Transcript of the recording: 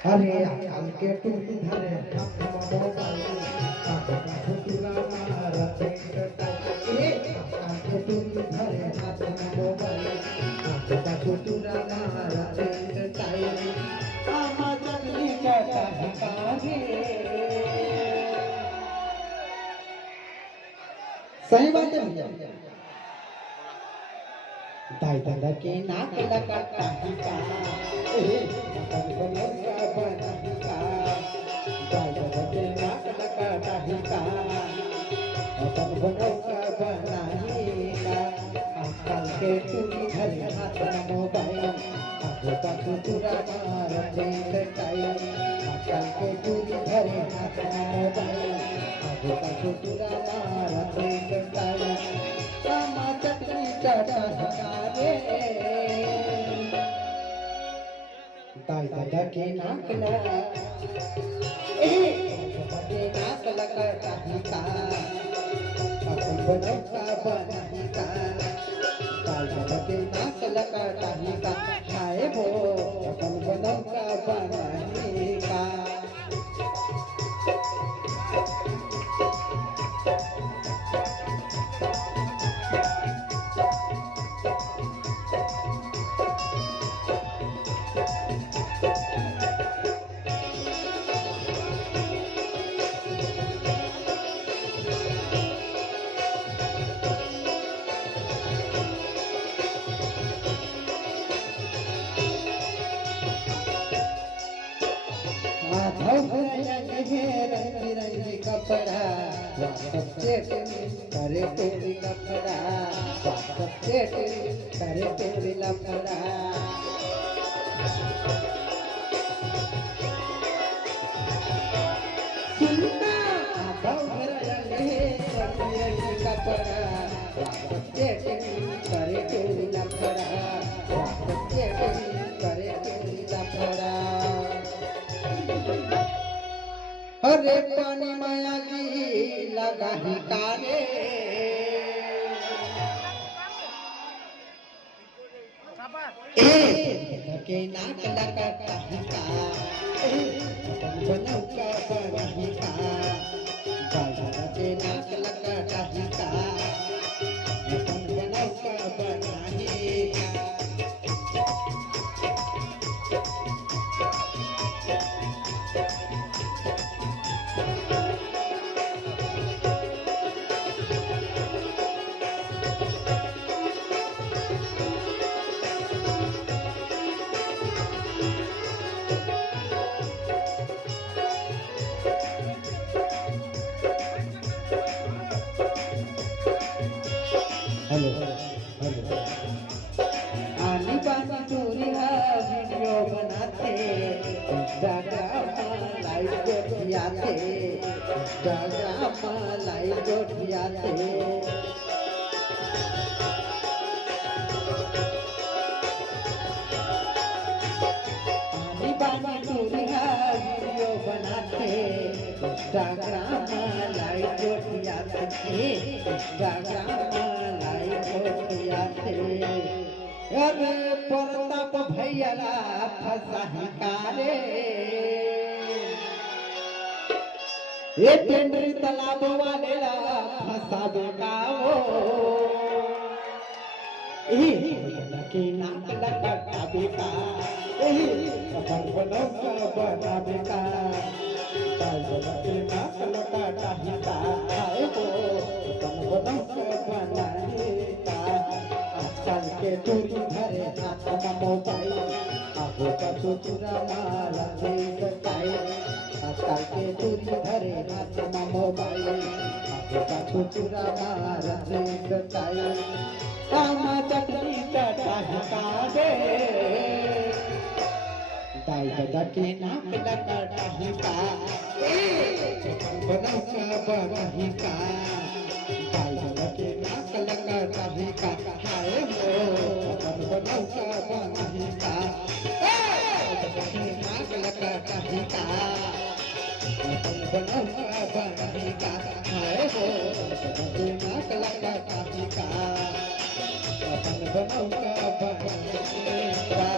अरे आजकल के तू धरे मोबाइल तुला मारा आजकल के तू धरे मोबाइल तुला मारा आमा जगली का सही बात है भैया दाई दादा के नाक लगा का के चूड़ी धरे हाथ मोबाइल आगे पाछू तुरा मारते सटाई आजकल के चूड़ी धरे हाथ मोबाइल आगे पाछू तुरा मारते सटाई कामा चटनी चाटा हकारे दाई दादा के नाक लगा के नाक लगा का अपन बनौका बनाहिका के नाक लगा का खाए वो अपन बनौका बनाहिका रंगी कपड़ा करे तेरी लफड़ा करे तेरी लफड़ा सुनना रंगी कपड़ा करे तेरी लफड़ा करे तेरी लफड़ा अरे पानी माया की लगा ही कारे के नाक लगा ही का बनौका बनाहिका दादा के नाक लगा ही का बनौका बनाहिका हेलो आनी बानी चोरी वीडियो बनाते इंस्टाग्राम लाइव जोड़ियाते इंस्टाग्राम लाइव जोड़ियाते आनी बानी चोरी वीडियो बनाते इंस्टाग्राम लाइव जोड़ियाते इंस्टाग्राम अरे प्रताप भैया फसाही कारे ये टेंडरी तालाब वालेला फसाबे का वो के नाक लगा बेका अपन बनौका बना बेका के नाक लगा हिता आए वो अपन बनौका बना के चूड़ी धरे हाथ मोबाइल आगे पाछू तुरा मारा सटाई आजकल के चूड़ी धरे हाथ मोबाइल आगे पाछू तुरा मारा सटाई कामा चटनी चाटा हका दे दाई दादा के नाक लगा हिका बनौका बनाहिका दाई दादा के नाक लगा हिका खाए वो बनौका बनाहिका नाक लगा हिका बनौका बनाहिका खाए वो नाक लगा हिका बनौका बनाहिका